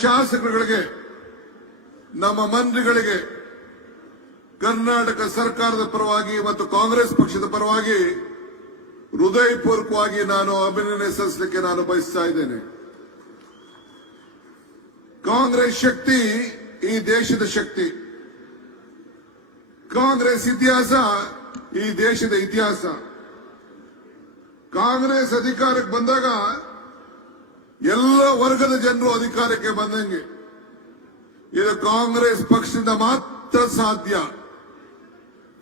ಶಾಸಕರುಗಳಿಗೆ, ನಮ್ಮ ಮಂತ್ರಿಗಳಿಗೆ, ಕರ್ನಾಟಕ ಸರ್ಕಾರದ ಪರವಾಗಿ ಮತ್ತು ಕಾಂಗ್ರೆಸ್ ಪಕ್ಷದ ಪರವಾಗಿ ಹೃದಯಪೂರ್ವಕವಾಗಿ ನಾನು ಅಭಿನಂದನೆ ಸಲ್ಲಿಸಲಿಕ್ಕೆ ನಾನು ಬಯಸ್ತಾ ಇದ್ದೇನೆ. ಕಾಂಗ್ರೆಸ್ ಶಕ್ತಿ ಈ ದೇಶದ ಶಕ್ತಿ. ಕಾಂಗ್ರೆಸ್ ಇತಿಹಾಸ ಈ ದೇಶದ ಇತಿಹಾಸ. ಕಾಂಗ್ರೆಸ್ ಅಧಿಕಾರಕ್ಕೆ ಬಂದಾಗ ಎಲ್ಲ ವರ್ಗದ ಜನರು ಅಧಿಕಾರಕ್ಕೆ ಬಂದಂಗೆ ಇದು ಕಾಂಗ್ರೆಸ್ ಪಕ್ಷದಿಂದ ಮಾತ್ರ ಸಾಧ್ಯ.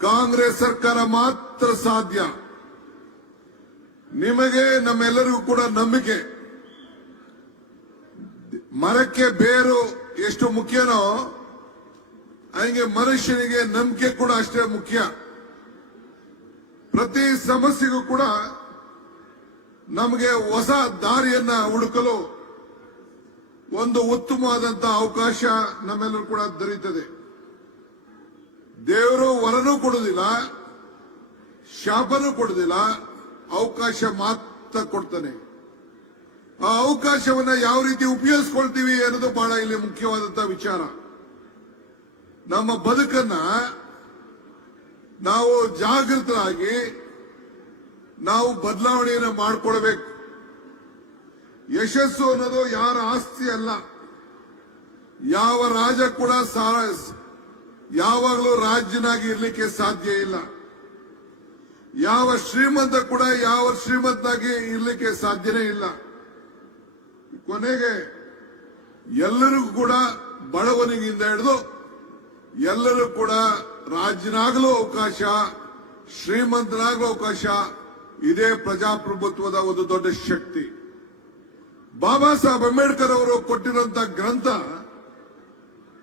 ಕಾಂಗ್ರೆಸ್ ಸರ್ಕಾರ ಮಾತ್ರ ಸಾಧ್ಯ. ನಿಮಗೆ, ನಮ್ಮೆಲ್ಲರಿಗೂ ಕೂಡ ನಂಬಿಕೆ. ಮರಕ್ಕೆ ಬೇರು ಎಷ್ಟು ಮುಖ್ಯನೋ, ಹಂಗೆ ಮನುಷ್ಯನಿಗೆ ನಂಬಿಕೆ ಕೂಡ ಅಷ್ಟೇ ಮುಖ್ಯ. ಪ್ರತಿ ಸಮಸ್ಯೆಗೂ ಕೂಡ ನಮಗೆ ಹೊಸ ದಾರಿಯನ್ನ ಹುಡುಕಲು ಒಂದು ಉತ್ತಮವಾದಂತಹ ಅವಕಾಶ ನಮ್ಮೆಲ್ಲರೂ ಕೂಡ ದೊರೆಯುತ್ತದೆ. ದೇವರು ವರನೂ ಕೊಡುವುದಿಲ್ಲ, ಶಾಪನೂ ಕೊಡುವುದಿಲ್ಲ, ಅವಕಾಶ ಮಾತ್ರ ಕೊಡ್ತಾನೆ. ಆ ಅವಕಾಶವನ್ನ ಯಾವ ರೀತಿ ಉಪಯೋಗಿಸ್ಕೊಳ್ತೀವಿ ಅನ್ನೋದು ಬಹಳ ಇಲ್ಲಿ ಮುಖ್ಯವಾದಂತಹ ವಿಚಾರ. ನಮ್ಮ ಬದುಕನ್ನ ನಾವು ಜಾಗೃತರಾಗಿ ನಾವು ಬದಲಾವಣೆಯನ್ನು ಮಾಡಿಕೊಳ್ಬೇಕು. ಯಶಸ್ಸು ಅನ್ನೋದು ಯಾರ ಆಸ್ತಿ ಅಲ್ಲ. ಯಾವ ರಾಜ ಕೂಡ ಯಾವಾಗಲೂ ರಾಜ್ಯನಾಗಿ ಇರ್ಲಿಕ್ಕೆ ಸಾಧ್ಯ ಇಲ್ಲ. ಯಾವ ಶ್ರೀಮಂತ ಕೂಡ ಯಾವ ಶ್ರೀಮಂತಾಗಿ ಇರ್ಲಿಕ್ಕೆ ಸಾಧ್ಯನೇ ಇಲ್ಲ. ಕೊನೆಗೆ ಎಲ್ಲರಿಗೂ ಕೂಡ ಬಡವನಿಗಿಂದ ಹಿಡಿದು ಎಲ್ಲರೂ ಕೂಡ ರಾಜ್ಯನಾಗಲೂ ಅವಕಾಶ ಶ್ರೀಮಂತನಾಗಲು ಅವಕಾಶ ಇದೇ ಪ್ರಜಾಪ್ರಭುತ್ವದ ಒಂದು ದೊಡ್ಡ ಶಕ್ತಿ. ಬಾಬಾ ಸಾಹೇಬ್ ಅಂಬೇಡ್ಕರ್ ಅವರು ಕೊಟ್ಟಿರುವಂತ ಗ್ರಂಥ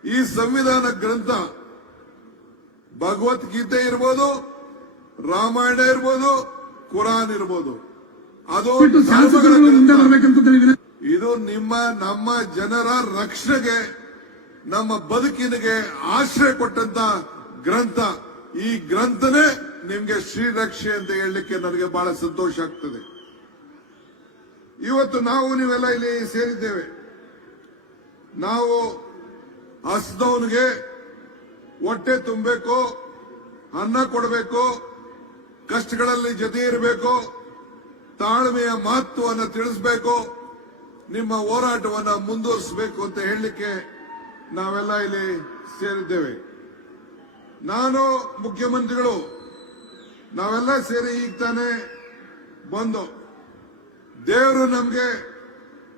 ಈ ಸಂವಿಧಾನ ಗ್ರಂಥ ಭಗವದ್ಗೀತೆ ಇರ್ಬೋದು ರಾಮಾಯಣ ಇರ್ಬೋದು ಕುರಾನ್ ಇರ್ಬೋದು. ಅದು ಇದು ನಿಮ್ಮ ನಮ್ಮ ಜನರ ರಕ್ಷಣೆಗೆ ನಮ್ಮ ಬದುಕಿನಿಗೆ ಆಶ್ರಯ ಕೊಟ್ಟಂತ ಗ್ರಂಥ. ಈ ಗ್ರಂಥನೇ ನಿಮ್ಗೆ ಶ್ರೀರಕ್ಷೆ ಅಂತ ಹೇಳಲಿಕ್ಕೆ ನನಗೆ ಬಹಳ ಸಂತೋಷ ಆಗ್ತದೆ. ಇವತ್ತು ನಾವು ನೀವೆಲ್ಲ ಇಲ್ಲಿ ಸೇರಿದ್ದೇವೆ. ನಾವು ಹಸ್ದವನಿಗೆ ಹೊಟ್ಟೆ ತುಂಬಬೇಕು, ಅನ್ನ ಕೊಡಬೇಕು, ಕಷ್ಟಗಳಲ್ಲಿ ಜೊತೆ ಇರಬೇಕು, ತಾಳ್ಮೆಯ ಮಹತ್ವವನ್ನು ತಿಳಿಸಬೇಕು, ನಿಮ್ಮ ಹೋರಾಟವನ್ನು ಮುಂದುವರಿಸಬೇಕು ಅಂತ ಹೇಳಲಿಕ್ಕೆ ನಾವೆಲ್ಲ ಇಲ್ಲಿ ಸೇರಿದ್ದೇವೆ. ನಾನು ಮುಖ್ಯಮಂತ್ರಿಗಳು ನಾವೆಲ್ಲ ಸೇರಿ ಈಗ ತಾನೇ ಬಂದು ದೇವರು ನಮಗೆ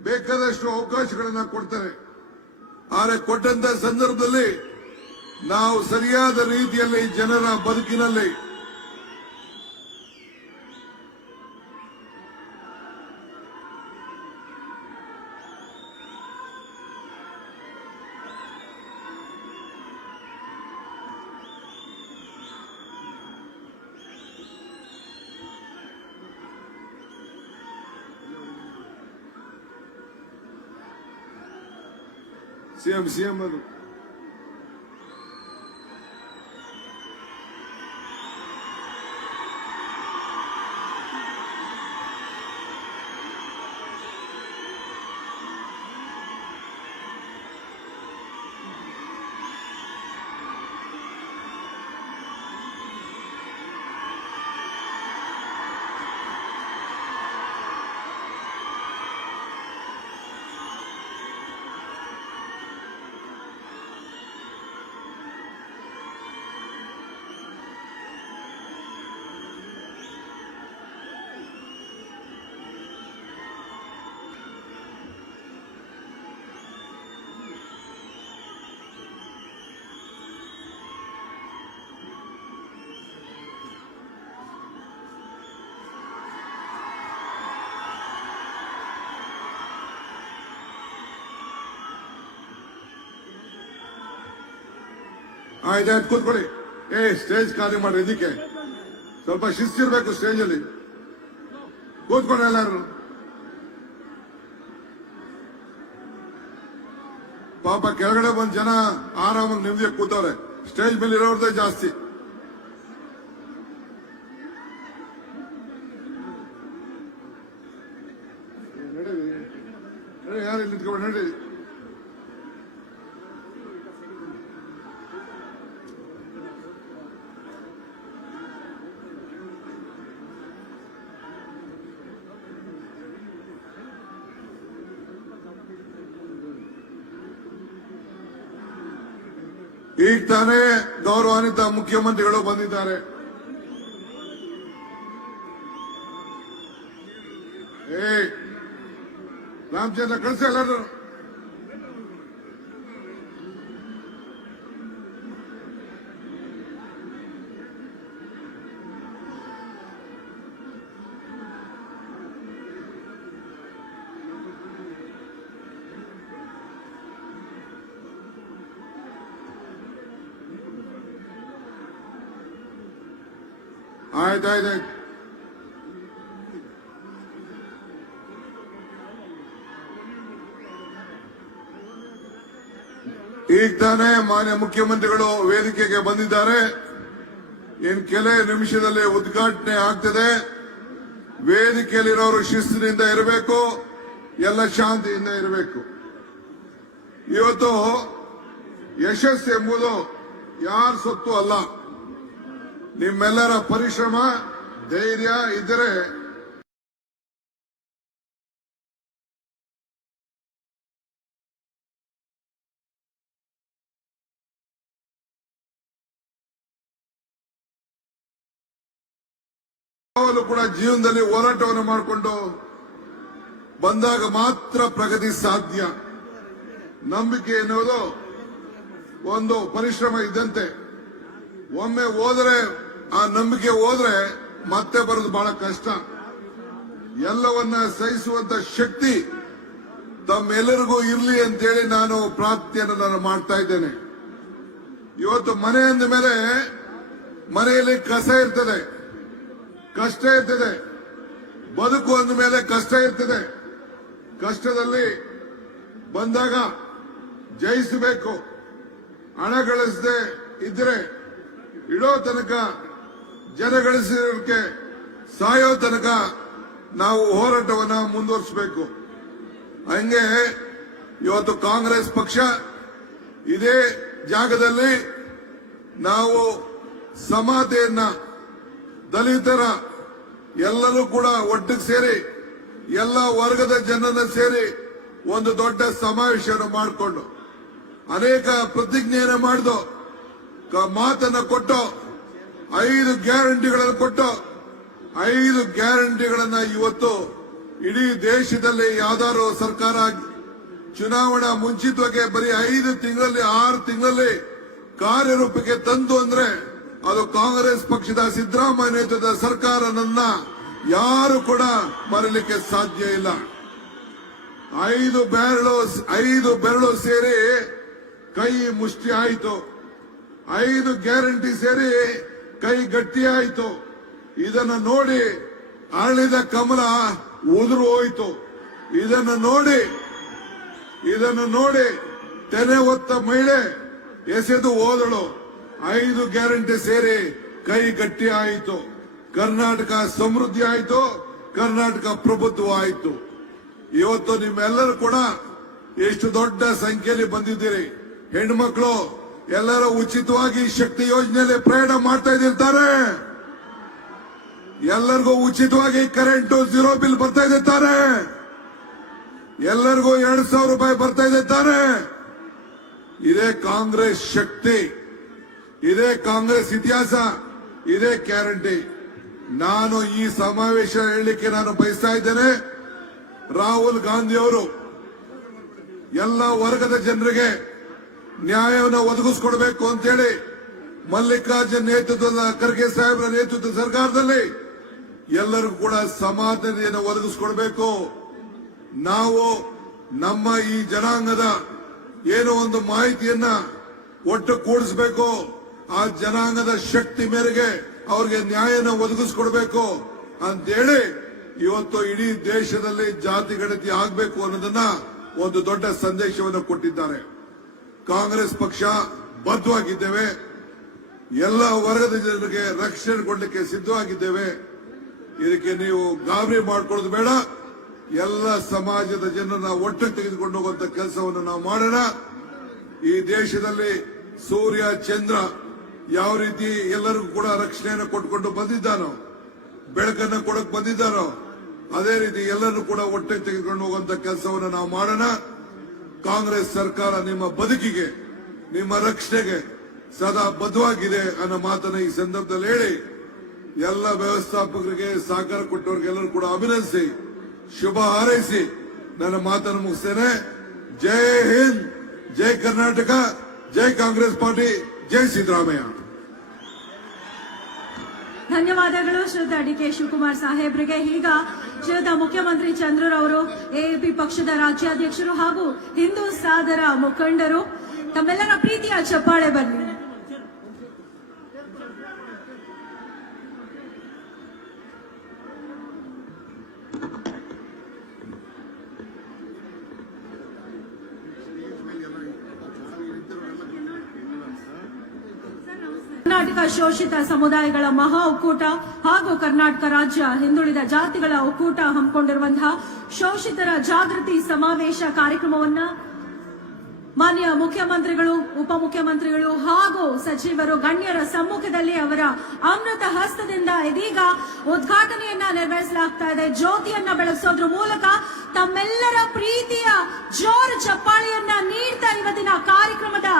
ಬೇಕಾದಷ್ಟು ಅವಕಾಶಗಳನ್ನ ಕೊಡ್ತಾರೆ. ಆದರೆ ಕೊಟ್ಟಂತ ಸಂದರ್ಭದಲ್ಲಿ ನಾವು ಸರಿಯಾದ ರೀತಿಯಲ್ಲಿ ಜನರ ಬದುಕಿನಲ್ಲಿ Sermos irmãos. ಆಯ್ತಾಯ್ತು ಕೂತ್ಕೊಳ್ಳಿ. ಏ ಸ್ಟೇಜ್ ಖಾಲಿ ಮಾಡಿ ಇದಕ್ಕೆ. ಸ್ವಲ್ಪ ಶಿಸ್ತಿರ್ಬೇಕು ಸ್ಟೇಜ್ ಅಲ್ಲಿ. ಕೂತ್ಕೊಳ್ಳಿ ಎಲ್ಲಾರು. ಪಾಪ ಕೆಳಗಡೆ ಬಂದ್ ಜನ ಆರಾಮಾಗಿ ನಿಮ್ಗೆ ಕೂತವ್ರೆ. ಸ್ಟೇಜ್ ಮೇಲೆ ಇರೋರ್ದೇ ಜಾಸ್ತಿ. ಯಾರು ಇಲ್ಲಿ ನಿಂತ್ಕೊಂಡು ನಡಿ ಈಗ ತಾನೇ ಗೌರವಾನ್ವಿತ ಮುಖ್ಯಮಂತ್ರಿಗಳು ಬಂದಿದ್ದಾರೆ. ರಾಮಚಂದ್ರ ಕಳಿಸ ಎಲ್ಲರೂ ಆಯ್ತಾಯ್ತು ಈಗ ತಾನೇ ಮಾನ್ಯ ಮುಖ್ಯಮಂತ್ರಿಗಳು ವೇದಿಕೆಗೆ ಬಂದಿದ್ದಾರೆ. ಇನ್ ಕೆಲ ನಿಮಿಷದಲ್ಲಿ ಉದ್ಘಾಟನೆ ಆಗ್ತದೆ. ವೇದಿಕೆಯಲ್ಲಿರೋರು ಶಿಸ್ತಿನಿಂದ ಇರಬೇಕು, ಎಲ್ಲ ಶಾಂತಿಯಿಂದ ಇರಬೇಕು. ಇವತ್ತು ಯಶಸ್ಸು ಎಂಬುದು ಯಾರ ಸೊತ್ತು ಅಲ್ಲ. ನಿಮ್ಮೆಲ್ಲರ ಪರಿಶ್ರಮ, ಧೈರ್ಯ ಇದ್ದರೆ ಕೂಡ ಜೀವನದಲ್ಲಿ ಹೋರಾಟವನ್ನು ಮಾಡಿಕೊಂಡು ಬಂದಾಗ ಮಾತ್ರ ಪ್ರಗತಿ ಸಾಧ್ಯ. ನಂಬಿಕೆ ಎನ್ನುವುದು ಒಂದು ಪರಿಶ್ರಮ ಇದ್ದಂತೆ. ಒಮ್ಮೆ ಹೋದರೆ ಆ ನಂಬಿಕೆ ಹೋದ್ರೆ ಮತ್ತೆ ಬರೋದು ಬಹಳ ಕಷ್ಟ. ಎಲ್ಲವನ್ನ ಸಹಿಸುವಂತ ಶಕ್ತಿ ತಮ್ಮೆಲ್ಲರಿಗೂ ಇರಲಿ ಅಂತೇಳಿ ನಾನು ಪ್ರಾರ್ಥನೆಯನ್ನು ನಾನು ಮಾಡ್ತಾ ಇದ್ದೇನೆ. ಇವತ್ತು ಮನೆ ಅಂದ ಮೇಲೆ ಮನೆಯಲ್ಲಿ ಕಸ ಇರ್ತದೆ. ಕಷ್ಟ ಇರ್ತದೆ. ಬದುಕು ಅಂದ ಮೇಲೆ ಕಷ್ಟ ಇರ್ತದೆ. ಕಷ್ಟದಲ್ಲಿ ಬಂದಾಗ ಜಯಿಸಬೇಕು. ಹಣ ಗಳಿಸದೆ ಇದ್ರೆ ಇಡೋ ತನಕ ಜನ ಗಳಿಸಿರೋಕೆ ಸಾಯೋ ತನಕ ನಾವು ಹೋರಾಟವನ್ನ ಮುಂದುವರಿಸಬೇಕು. ಹಂಗೆ ಇವತ್ತು ಕಾಂಗ್ರೆಸ್ ಪಕ್ಷ ಇದೇ ಜಾಗದಲ್ಲಿ ನಾವು ಸಮಾತೆಯನ್ನ ದಲಿತರ ಎಲ್ಲರೂ ಕೂಡ ಒಟ್ಟಿಗೆ ಸೇರಿ, ಎಲ್ಲ ವರ್ಗದ ಜನರ ಸೇರಿ ಒಂದು ದೊಡ್ಡ ಸಮಾವೇಶವನ್ನು ಮಾಡಿಕೊಂಡು ಅನೇಕ ಪ್ರತಿಜ್ಞೆಯನ್ನು ಮಾಡಿದು ಮಾತನ್ನ ಕೊಟ್ಟು ಐದು ಗ್ಯಾರಂಟಿಗಳನ್ನು ಕೊಟ್ಟು, ಐದು ಗ್ಯಾರಂಟಿಗಳನ್ನ ಇವತ್ತು ಇಡೀ ದೇಶದಲ್ಲಿ ಯಾವ್ದಾದ್ರು ಸರ್ಕಾರ ಚುನಾವಣಾ ಮುಂಚಿತವಾಗಿ ಬರೀ ಐದು ತಿಂಗಳಲ್ಲಿ, ಆರು ತಿಂಗಳಲ್ಲಿ ಕಾರ್ಯರೂಪಕ್ಕೆ ತಂದು ಅಂದ್ರೆ ಅದು ಕಾಂಗ್ರೆಸ್ ಪಕ್ಷದ ಸಿದ್ದರಾಮಯ್ಯ ನೇತೃತ್ವದ ಸರ್ಕಾರನನ್ನ ಯಾರು ಕೂಡ ಬರಲಿಕ್ಕೆ ಸಾಧ್ಯ ಇಲ್ಲ. ಐದು ಬೆರಳು ಐದು ಬೆರಳು ಸೇರಿ ಕೈ ಮುಷ್ಟಿ ಆಯಿತು. ಐದು ಗ್ಯಾರಂಟಿ ಸೇರಿ ಕೈ ಗಟ್ಟಿ ಆಯಿತು. ಇದನ್ನ ನೋಡಿ ಅರಳಿದ ಕಮಲ ಉದುರು ಹೋಯಿತು. ಇದನ್ನು ನೋಡಿ ಇದನ್ನು ನೋಡಿ ತೆನೆ ಒತ್ತ ಮಹಿಳೆ ಎಸೆದು ಹೋದಳು. ಐದು ಗ್ಯಾರಂಟಿ ಸೇರಿ ಕೈ ಗಟ್ಟಿ ಆಯಿತು. ಕರ್ನಾಟಕ ಸಮೃದ್ಧಿ ಆಯಿತು, ಕರ್ನಾಟಕ ಪ್ರಭುತ್ವ ಆಯಿತು. ಇವತ್ತು ನಿಮ್ಮೆಲ್ಲರೂ ಕೂಡ ಎಷ್ಟು ದೊಡ್ಡ ಸಂಖ್ಯೆಯಲ್ಲಿ ಬಂದಿದ್ದೀರಿ. ಹೆಣ್ಮಕ್ಳು ಎಲ್ಲರೂ ಉಚಿತವಾಗಿ ಶಕ್ತಿ ಯೋಜನೆಯಲ್ಲಿ ಪ್ರಯಾಣ ಮಾಡ್ತಾ ಇದ್ದಿರ್ತಾರೆ. ಎಲ್ಲರಿಗೂ ಉಚಿತವಾಗಿ ಕರೆಂಟ್ ಝೀರೋ ಬಿಲ್ ಬರ್ತಾ ಇದ್ದಾರೆ ಎಲ್ಲರಿಗೂ ಎರಡು ಸಾವಿರ ರೂಪಾಯಿ ಬರ್ತಾ ಇದ್ದಾರೆ ಇದೇ ಕಾಂಗ್ರೆಸ್ ಶಕ್ತಿ, ಇದೇ ಕಾಂಗ್ರೆಸ್ ಇತಿಹಾಸ, ಇದೇ ಗ್ಯಾರಂಟಿ. ನಾನು ಈ ಸಮಾವೇಶ ಹೇಳಲಿಕ್ಕೆ ನಾನು ಬಯಸ್ತಾ ಇದ್ದೇನೆ. ರಾಹುಲ್ ಗಾಂಧಿ ಅವರು ಎಲ್ಲ ವರ್ಗದ ಜನರಿಗೆ ನ್ಯಾಯವನ್ನು ಒದಗಿಸ್ಕೊಡ್ಬೇಕು ಅಂತೇಳಿ ಮಲ್ಲಿಕಾರ್ಜುನ್ ನೇತೃತ್ವದ ಖರ್ಗೆ ಸಾಹೇಬರ ನೇತೃತ್ವದ ಸರ್ಕಾರದಲ್ಲಿ ಎಲ್ಲರಿಗೂ ಕೂಡ ಸಮಾನತೆಯನ್ನು ಒದಗಿಸ್ಕೊಡ್ಬೇಕು. ನಾವು ನಮ್ಮ ಈ ಜನಾಂಗದ ಏನೋ ಒಂದು ಮಾಹಿತಿಯನ್ನ ಒಟ್ಟು ಕೂಡಿಸಬೇಕು. ಆ ಜನಾಂಗದ ಶಕ್ತಿ ಮೇರೆಗೆ ಅವ್ರಿಗೆ ನ್ಯಾಯನ ಒದಗಿಸ್ಕೊಡ್ಬೇಕು ಅಂತೇಳಿ ಇವತ್ತು ಇಡೀ ದೇಶದಲ್ಲಿ ಜಾತಿ ಗಣತಿ ಆಗಬೇಕು ಅನ್ನೋದನ್ನ ಒಂದು ದೊಡ್ಡ ಸಂದೇಶವನ್ನು ಕೊಟ್ಟಿದ್ದಾರೆ. ಕಾಂಗ್ರೆಸ್ ಪಕ್ಷ ಬದ್ಧವಾಗಿದ್ದೇವೆ. ಎಲ್ಲ ವರ್ಗದ ಜನರಿಗೆ ರಕ್ಷಣೆ ಕೊಡಲಿಕ್ಕೆ ಸಿದ್ಧವಾಗಿದ್ದೇವೆ. ಇದಕ್ಕೆ ನೀವು ಗಾಬರಿ ಮಾಡಿಕೊಳ್ಳೋದು ಬೇಡ. ಎಲ್ಲ ಸಮಾಜದ ಜನರನ್ನ ಒಟ್ಟಿಗೆ ತೆಗೆದುಕೊಂಡು ಹೋಗುವಂತ ಕೆಲಸವನ್ನು ನಾವು ಮಾಡೋಣ. ಈ ದೇಶದಲ್ಲಿ ಸೂರ್ಯ, ಚಂದ್ರ ಯಾವ ರೀತಿ ಎಲ್ಲರಿಗೂ ಕೂಡ ರಕ್ಷಣೆಯನ್ನು ಕೊಟ್ಟುಕೊಂಡು ಬಂದಿದ್ದಾನೋ, ಬೆಳಕನ್ನು ಕೊಡಕ್ ಬಂದಿದ್ದಾನೋ, ಅದೇ ರೀತಿ ಎಲ್ಲರೂ ಕೂಡ ಒಟ್ಟಿಗೆ ತೆಗೆದುಕೊಂಡು ಹೋಗುವಂತ ಕೆಲಸವನ್ನು ನಾವು ಮಾಡೋಣ. ಕಾಂಗ್ರೆಸ್ ಸರ್ಕಾರ ನಿಮ್ಮ ಬದುಕಿಗೆ, ನಿಮ್ಮ ರಕ್ಷಣೆಗೆ ಸದಾ ಬದ್ಧವಾಗಿದೆ ಅನ್ನೋ ಮಾತನ್ನ ಈ ಸಂದರ್ಭದಲ್ಲಿ ಹೇಳಿ, ಎಲ್ಲ ವ್ಯವಸ್ಥಾಪಕರಿಗೆ ಸಹಕಾರ ಕೊಟ್ಟವರಿಗೆಲ್ಲರೂ ಕೂಡ ಅಭಿನಂದಿಸಿ, ಶುಭ ಹಾರೈಸಿ. ನನ್ನ ಮಾತನ್ನು ಮುಗಿಸ್ತೇನೆ. ಜೈ ಹಿಂದ್, ಜೈ ಕರ್ನಾಟಕ, ಜೈ ಕಾಂಗ್ರೆಸ್ ಪಾರ್ಟಿ, ಜೈ ಸಿದ್ದರಾಮಯ್ಯ. ಧನ್ಯವಾದಗಳು, ಶ್ರದ್ಧ ಡಿ ಕೆ ಶಿವಕುಮಾರ್ ಸಾಹೇಬ್ರಿಗೆ. ಈಗ ಶ್ರದ್ಧ ಮುಖ್ಯಮಂತ್ರಿ ಚಂದ್ರರವರು ಎಎಪಿ ಪಕ್ಷದ ರಾಜ್ಯಾಧ್ಯಕ್ಷರು ಹಾಗೂ ಹಿಂದೂ ಸಾದರ ಮುಖಂಡರು. ತಮ್ಮೆಲ್ಲರ ಪ್ರೀತಿಯ ಚಪ್ಪಾಳೆ ಬರಲಿ ಕರ್ನಾಟಕ ಶೋಷಿತ ಸಮುದಾಯಗಳ ಮಹಾ ಒಕ್ಕೂಟ ಹಾಗೂ ಕರ್ನಾಟಕ ರಾಜ್ಯ ಹಿಂದುಳಿದ ಜಾತಿಗಳ ಒಕ್ಕೂಟ ಹಮ್ಮಿಕೊಂಡಿರುವಂತಹ ಶೋಷಿತರ ಜಾಗೃತಿ ಸಮಾವೇಶ ಕಾರ್ಯಕ್ರಮವನ್ನ ಮಾನ್ಯ ಮುಖ್ಯಮಂತ್ರಿಗಳು, ಉಪಮುಖ್ಯಮಂತ್ರಿಗಳು ಹಾಗೂ ಸಚಿವರು ಗಣ್ಯರ ಸಮ್ಮುಖದಲ್ಲಿ ಅವರ ಅಮೃತ ಹಸ್ತದಿಂದ ಇದೀಗ ಉದ್ಘಾಟನೆಯನ್ನ ನೆರವೇರಿಸಲಾಗ್ತಾ ಇದೆ. ಜ್ಯೋತಿಯನ್ನ ಬೆಳೆಸೋದ್ರ ಮೂಲಕ ತಮ್ಮೆಲ್ಲರ ಪ್ರೀತಿಯ ಜೋರು ಚಪ್ಪಾಳೆಯನ್ನ ನೀಡ್ತಾ ಇವತ್ತಿನ ಕಾರ್ಯಕ್ರಮದ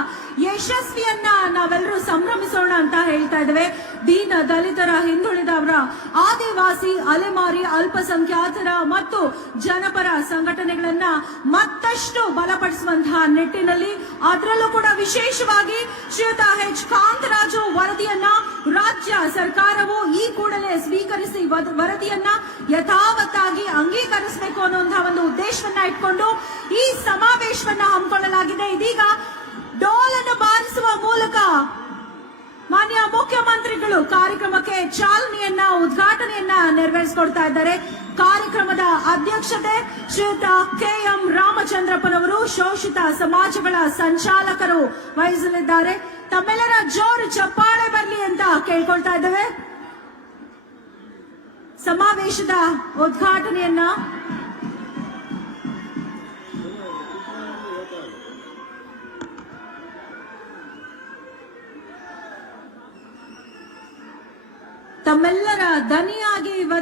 ಯಶಸ್ವಿಯನ್ನ ನಾವೆಲ್ಲರೂ ಸಂಭ್ರಮಿಸೋಣ ಅಂತ ಹೇಳ್ತಾ ಇದ್ದೇವೆ. ದೀನ ದಲಿತರ, ಹಿಂದುಳಿದವರ, ಆದಿವಾಸಿ, ಅಲೆಮಾರಿ, ಅಲ್ಪಸಂಖ್ಯಾತರ ಮತ್ತು ಜನಪರ ಸಂಘಟನೆಗಳನ್ನ ಮತ್ತಷ್ಟು ಬಲಪಡಿಸುವಂತಹ ನಿಟ್ಟಿನಲ್ಲಿ ಅದರಲ್ಲೂ ಕೂಡ ವಿಶೇಷವಾಗಿ ಶ್ರೀಯುತ ಎಚ್. ಕಾಂತರಾಜು ವರದಿಯನ್ನ ರಾಜ್ಯ ಸರ್ಕಾರವು ಈ ಕೂಡಲೇ ಸ್ವೀಕರಿಸಿ ವರದಿಯನ್ನ ಯಥಾವತ್ತಾಗಿ ಅಂಗೀಕರಿಸಬೇಕು ಅನ್ನುವಂತಹ ಒಂದು ಉದ್ದೇಶವನ್ನ ಇಟ್ಕೊಂಡು ಈ ಸಮಾವೇಶವನ್ನ ಹಮ್ಮಿಕೊಳ್ಳಲಾಗಿದೆ. ಇದೀಗ ಡೋಲನ್ನು ಬಾರಿಸುವ ಮೂಲಕ ಮಾನ್ಯ ಮುಖ್ಯಮಂತ್ರಿಗಳು ಕಾರ್ಯಕ್ರಮಕ್ಕೆ ಚಾಲನೆಯನ್ನ, ಉದ್ಘಾಟನೆಯನ್ನ ನೆರವೇರಿಸಿಕೊಡ್ತಾ ಇದ್ದಾರೆ. ಕಾರ್ಯಕ್ರಮದ ಅಧ್ಯಕ್ಷತೆ ಶ್ರೀಯುತ ಕೆ ಎಂ ರಾಮಚಂದ್ರಪ್ಪನವರು, ಶೋಷಿತ ಸಮಾಜಗಳ ಸಂಚಾಲಕರು ವಹಿಸಲಿದ್ದಾರೆ. ತಮ್ಮೆಲ್ಲರ ಜೋರು ಚಪ್ಪಾಳೆ ಬರಲಿ ಅಂತ ಕೇಳ್ಕೊಳ್ತಾ ಇದ್ದೇವೆ. ಸಮಾವೇಶದ ಉದ್ಘಾಟನೆಯನ್ನ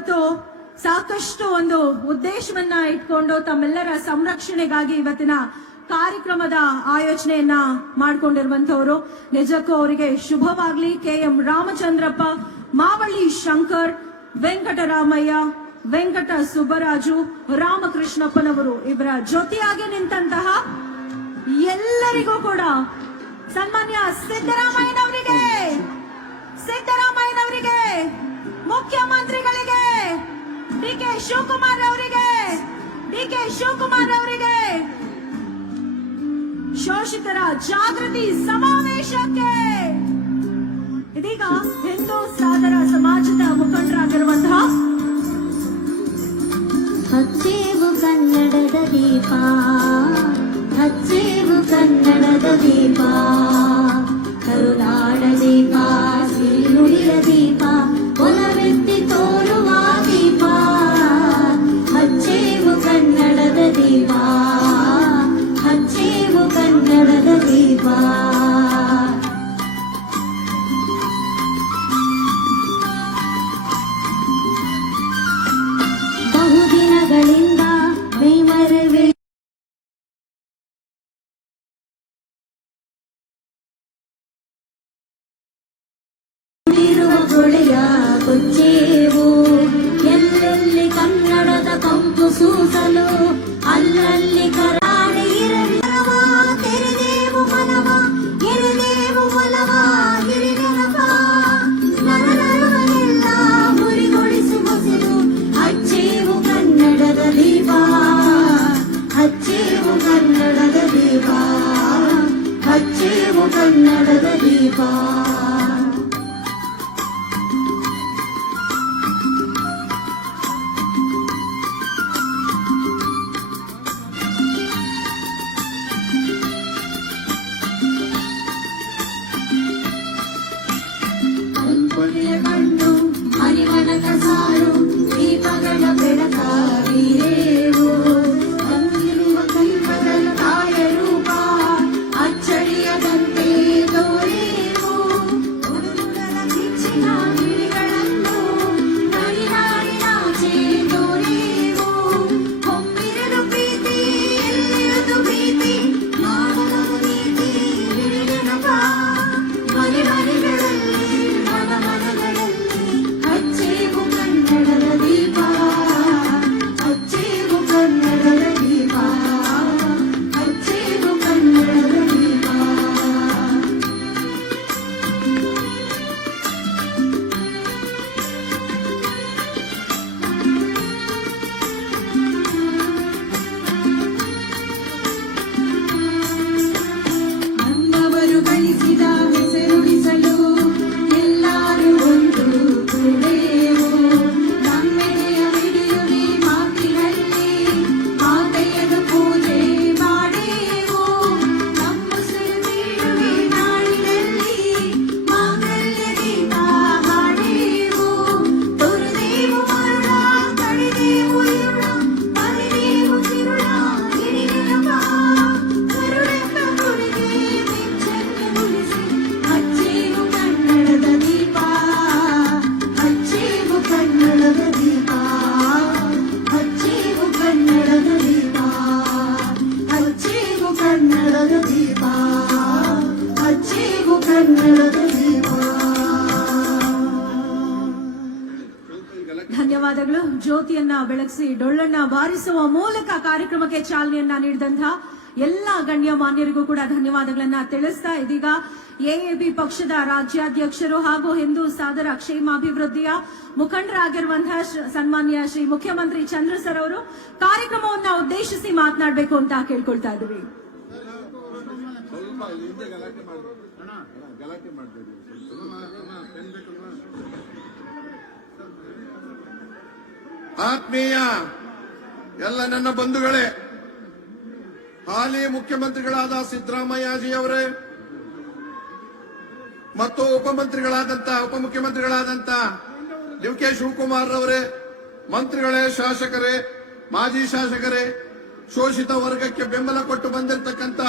ಇವತ್ತು ಸಾಕಷ್ಟು ಒಂದು ಉದ್ದೇಶವನ್ನ ಇಟ್ಕೊಂಡು ತಮ್ಮೆಲ್ಲರ ಸಂರಕ್ಷಣೆಗಾಗಿ ಇವತ್ತಿನ ಕಾರ್ಯಕ್ರಮದ ಆಯೋಜನೆಯನ್ನ ಮಾಡಿಕೊಂಡಿರುವಂತವರು ನಿಜಕ್ಕೂ ಅವರಿಗೆ ಶುಭವಾಗ್ಲಿ. ಕೆ ಎಂ ರಾಮಚಂದ್ರಪ್ಪ, ಮಾವಳ್ಳಿ ಶಂಕರ್, ವೆಂಕಟರಾಮಯ್ಯ, ವೆಂಕಟ ಸುಬ್ಬರಾಜು, ರಾಮಕೃಷ್ಣಪ್ಪನವರು ಇವರ ಜೊತೆಯಾಗಿ ನಿಂತಹ ಎಲ್ಲರಿಗೂ ಕೂಡ ಸನ್ಮಾನ್ಯ ಸಿದ್ದರಾಮಯ್ಯನವರಿಗೆ ಸಿದ್ದರಾಮಯ್ಯನವರಿಗೆ, ಮುಖ್ಯಮಂತ್ರಿಗಳಿಗೆ ಡಿ ಕೆ ಶಿವಕುಮಾರ್ ಅವರಿಗೆ, ಡಿ ಕೆ ಶಿವಕುಮಾರ್ ಅವರಿಗೆ ಶೋಷಿತರ ಜಾಗೃತಿ ಸಮಾವೇಶಕ್ಕೆ ಇದೀಗ ಹಿಂದೂ ಸಾಗರ ಸಮಾಜದ ಮುಖಂಡರಾಗಿರುವಂತಹ ಹಚ್ಚೇವು ಕನ್ನಡದ ದೀಪ, ಹಚ್ಚೇವು ಕನ್ನಡದ ದೀಪ. ಜ್ಯೋತಿಯನ್ನ ಬೆಳಗಿಸಿ, ಡೊಳ್ಳನ್ನ ಬಾರಿಸುವ ಮೂಲಕ ಕಾರ್ಯಕ್ರಮಕ್ಕೆ ಚಾಲನೆಯನ್ನ ನೀಡಿದಂತಹ ಎಲ್ಲ ಗಣ್ಯ ಮಾನ್ಯರಿಗೂ ಕೂಡ ಧನ್ಯವಾದಗಳನ್ನ ತಿಳಿಸ್ತಾ ಇದೀಗ. ಎಎಬಿ ಪಕ್ಷದ ರಾಜ್ಯಾಧ್ಯಕ್ಷರು ಹಾಗೂ ಹಿಂದೂ ಸಾದರ ಕ್ಷೇಮಾಭಿವೃದ್ಧಿಯ ಮುಖಂಡರಾಗಿರುವಂತಹ ಸನ್ಮಾನ್ಯ ಶ್ರೀ ಮುಖ್ಯಮಂತ್ರಿ ಚಂದ್ರ ಸರ್ ಅವರು ಕಾರ್ಯಕ್ರಮವನ್ನ ಉದ್ದೇಶಿಸಿ ಮಾತನಾಡಬೇಕು ಅಂತ ಕೇಳ್ಕೊಳ್ತಾ ಇದ್ದೀವಿ. ಆತ್ಮೀಯ ಎಲ್ಲ ನನ್ನ ಬಂಧುಗಳೇ, ಹಾಲಿ ಮುಖ್ಯಮಂತ್ರಿಗಳಾದ ಸಿದ್ದರಾಮಯ್ಯಜಿ ಅವರೇ ಮತ್ತು ಉಪಮಂತ್ರಿಗಳಾದಂತ, ಉಪಮುಖ್ಯಮಂತ್ರಿಗಳಾದಂತ ಡಿ ಕೆ ಶಿವಕುಮಾರ್ ಅವರೇ ಮಂತ್ರಿಗಳೇ, ಶಾಸಕರೇ, ಮಾಜಿ ಶಾಸಕರೇ, ಶೋಷಿತ ವರ್ಗಕ್ಕೆ ಬೆಂಬಲ ಕೊಟ್ಟು ಬಂದಿರತಕ್ಕಂತ